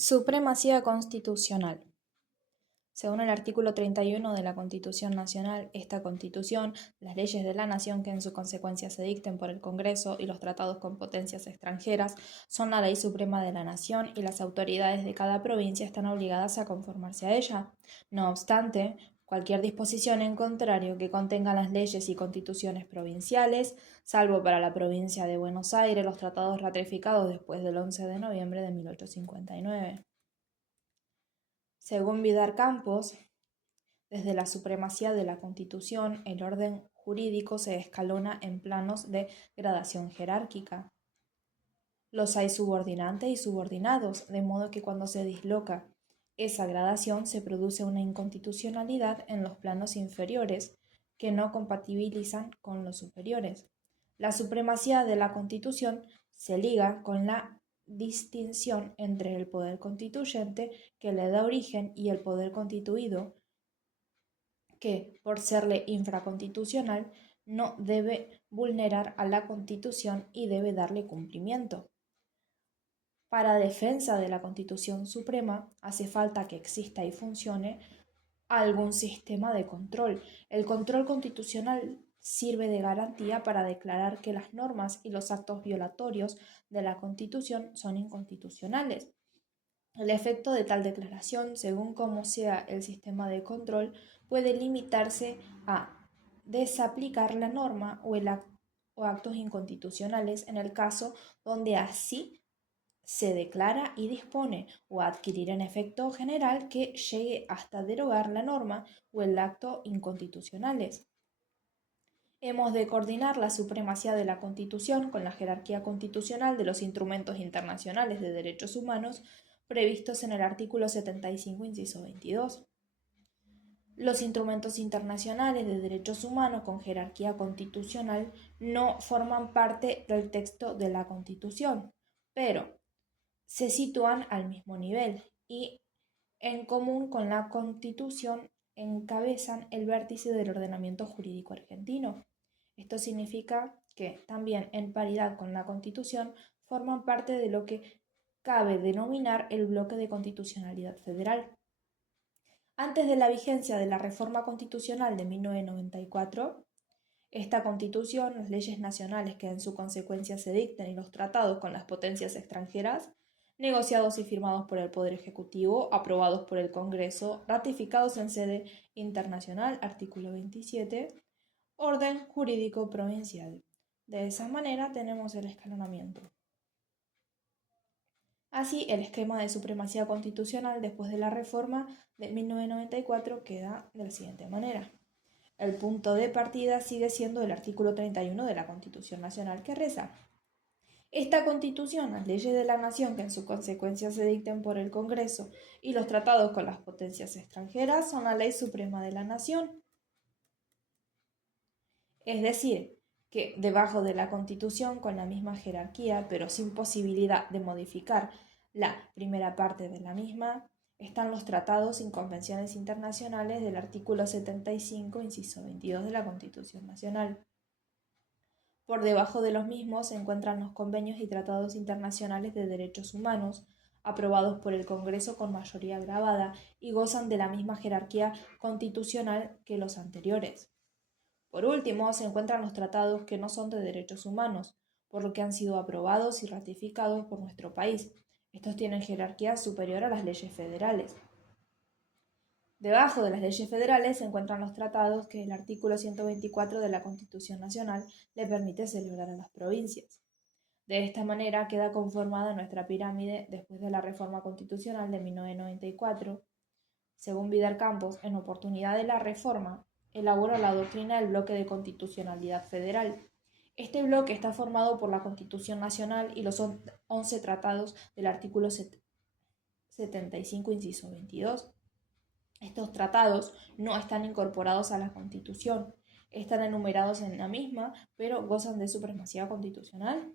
Supremacía constitucional. Según el artículo 31 de la Constitución Nacional, esta Constitución, las leyes de la Nación que en su consecuencia se dicten por el Congreso y los tratados con potencias extranjeras son la ley suprema de la Nación y las autoridades de cada provincia están obligadas a conformarse a ella. No obstante, cualquier disposición en contrario que contenga las leyes y constituciones provinciales, salvo para la provincia de Buenos Aires los tratados ratificados después del 11 de noviembre de 1859. Según Vidar Campos, desde la supremacía de la Constitución, el orden jurídico se escalona en planos de gradación jerárquica. Los hay subordinantes y subordinados, de modo que cuando se disloca esa gradación se produce una inconstitucionalidad en los planos inferiores que no compatibilizan con los superiores. La supremacía de la Constitución se liga con la distinción entre el poder constituyente que le da origen y el poder constituido, que, por serle infraconstitucional, no debe vulnerar a la Constitución y debe darle cumplimiento. Para defensa de la Constitución Suprema hace falta que exista y funcione algún sistema de control. El control constitucional sirve de garantía para declarar que las normas y los actos violatorios de la Constitución son inconstitucionales. El efecto de tal declaración, según como sea el sistema de control, puede limitarse a desaplicar la norma o actos inconstitucionales en el caso donde así se declara y dispone, o adquirir en efecto general que llegue hasta derogar la norma o el acto inconstitucionales. Hemos de coordinar la supremacía de la Constitución con la jerarquía constitucional de los instrumentos internacionales de derechos humanos previstos en el artículo 75, inciso 22. Los instrumentos internacionales de derechos humanos con jerarquía constitucional no forman parte del texto de la Constitución, pero se sitúan al mismo nivel y, en común con la Constitución, encabezan el vértice del ordenamiento jurídico argentino. Esto significa que, también en paridad con la Constitución, forman parte de lo que cabe denominar el bloque de constitucionalidad federal. Antes de la vigencia de la reforma constitucional de 1994, esta Constitución, las leyes nacionales que en su consecuencia se dicten y los tratados con las potencias extranjeras, negociados y firmados por el Poder Ejecutivo, aprobados por el Congreso, ratificados en sede internacional, artículo 27, orden jurídico provincial. De esa manera tenemos el escalonamiento. Así, el esquema de supremacía constitucional después de la reforma de 1994 queda de la siguiente manera. El punto de partida sigue siendo el artículo 31 de la Constitución Nacional, que reza: esta Constitución, las leyes de la Nación que en su consecuencia se dicten por el Congreso y los tratados con las potencias extranjeras son la ley suprema de la Nación. Es decir, que debajo de la Constitución, con la misma jerarquía, pero sin posibilidad de modificar la primera parte de la misma, están los tratados y convenciones internacionales del artículo 75, inciso 22 de la Constitución Nacional. Por debajo de los mismos se encuentran los convenios y tratados internacionales de derechos humanos, aprobados por el Congreso con mayoría grabada y gozan de la misma jerarquía constitucional que los anteriores. Por último, se encuentran los tratados que no son de derechos humanos, por lo que han sido aprobados y ratificados por nuestro país. Estos tienen jerarquía superior a las leyes federales. Debajo de las leyes federales se encuentran los tratados que el artículo 124 de la Constitución Nacional le permite celebrar a las provincias. De esta manera queda conformada nuestra pirámide después de la reforma constitucional de 1994. Según Vidal Campos, en oportunidad de la reforma, elabora la doctrina del bloque de constitucionalidad federal. Este bloque está formado por la Constitución Nacional y los 11 tratados del artículo 75, inciso 22. Estos tratados no están incorporados a la Constitución, están enumerados en la misma, pero gozan de supremacía constitucional.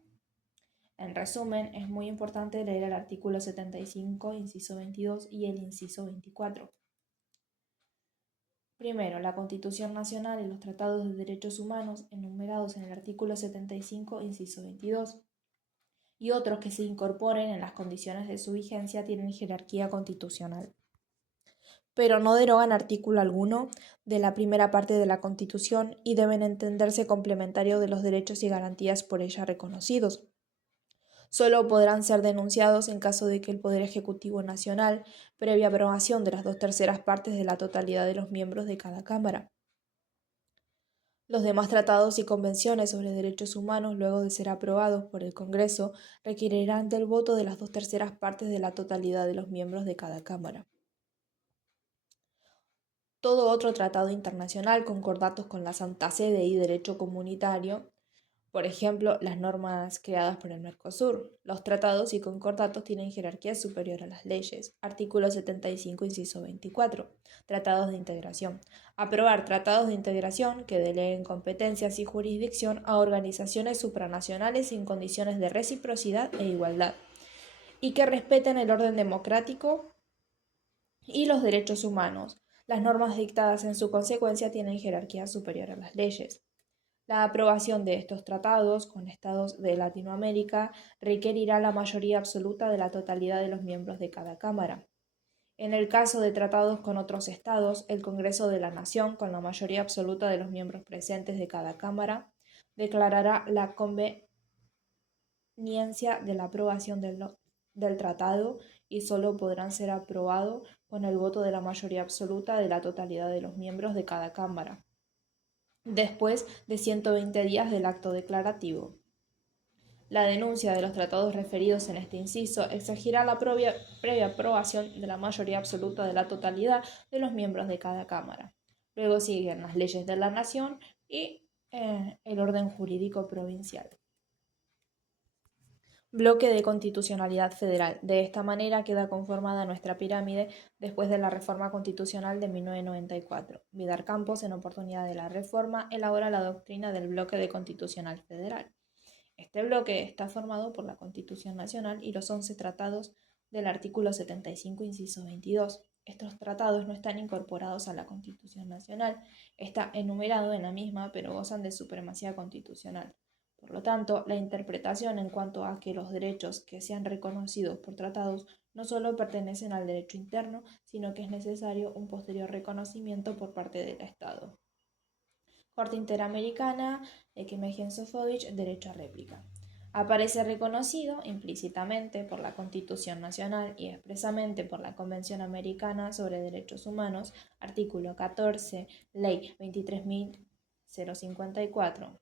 En resumen, es muy importante leer el artículo 75, inciso 22 y el inciso 24. Primero, la Constitución Nacional y los tratados de derechos humanos enumerados en el artículo 75, inciso 22. y otros que se incorporen en las condiciones de su vigencia tienen jerarquía constitucional, pero no derogan artículo alguno de la primera parte de la Constitución y deben entenderse complementarios de los derechos y garantías por ella reconocidos. Solo podrán ser denunciados en caso de que el Poder Ejecutivo Nacional, previa aprobación de las 2/3 partes de la totalidad de los miembros de cada Cámara. Los demás tratados y convenciones sobre derechos humanos, luego de ser aprobados por el Congreso, requerirán del voto de las 2/3 partes de la totalidad de los miembros de cada Cámara. Todo otro tratado internacional, concordatos con la Santa Sede y derecho comunitario, por ejemplo, las normas creadas por el Mercosur. Los tratados y concordatos tienen jerarquía superior a las leyes. Artículo 75, inciso 24. Tratados de integración. Aprobar tratados de integración que deleguen competencias y jurisdicción a organizaciones supranacionales sin condiciones de reciprocidad e igualdad, y que respeten el orden democrático y los derechos humanos. Las normas dictadas en su consecuencia tienen jerarquía superior a las leyes. La aprobación de estos tratados con estados de Latinoamérica requerirá la mayoría absoluta de la totalidad de los miembros de cada Cámara. En el caso de tratados con otros estados, el Congreso de la Nación, con la mayoría absoluta de los miembros presentes de cada Cámara, declarará la conveniencia de la aprobación del tratado y solo podrán ser aprobados con el voto de la mayoría absoluta de la totalidad de los miembros de cada Cámara, después de 120 días del acto declarativo. La denuncia de los tratados referidos en este inciso exigirá la previa aprobación de la mayoría absoluta de la totalidad de los miembros de cada Cámara. Luego siguen las leyes de la nación y el orden jurídico provincial. Bloque de constitucionalidad federal. De esta manera queda conformada nuestra pirámide después de la reforma constitucional de 1994. Vidar Campos, en oportunidad de la reforma, elabora la doctrina del bloque de constitucional federal. Este bloque está formado por la Constitución Nacional y los 11 tratados del artículo 75, inciso 22. Estos tratados no están incorporados a la Constitución Nacional, está enumerado en la misma, pero gozan de supremacía constitucional. Por lo tanto, la interpretación en cuanto a que los derechos que sean reconocidos por tratados no solo pertenecen al derecho interno, sino que es necesario un posterior reconocimiento por parte del Estado. Corte Interamericana, Ekemejen Sofovich, derecho a réplica. Aparece reconocido implícitamente por la Constitución Nacional y expresamente por la Convención Americana sobre Derechos Humanos, artículo 14, Ley 23.054.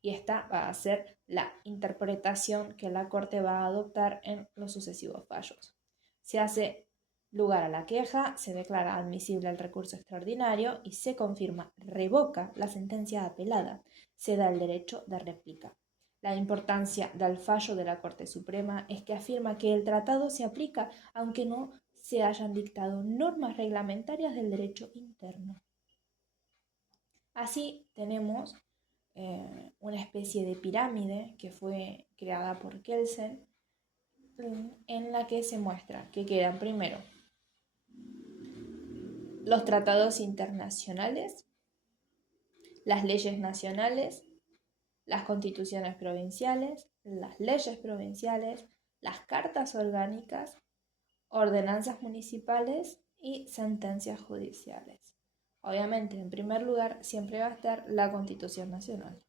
Y esta va a ser la interpretación que la Corte va a adoptar en los sucesivos fallos. Se hace lugar a la queja, se declara admisible el recurso extraordinario y se confirma, revoca la sentencia apelada, se da el derecho de réplica. La importancia del fallo de la Corte Suprema es que afirma que el tratado se aplica aunque no se hayan dictado normas reglamentarias del derecho interno. Así tenemos una especie de pirámide que fue creada por Kelsen, en la que se muestra que quedan primero los tratados internacionales, las leyes nacionales, las constituciones provinciales, las leyes provinciales, las cartas orgánicas, ordenanzas municipales y sentencias judiciales. Obviamente, en primer lugar, siempre va a estar la Constitución Nacional.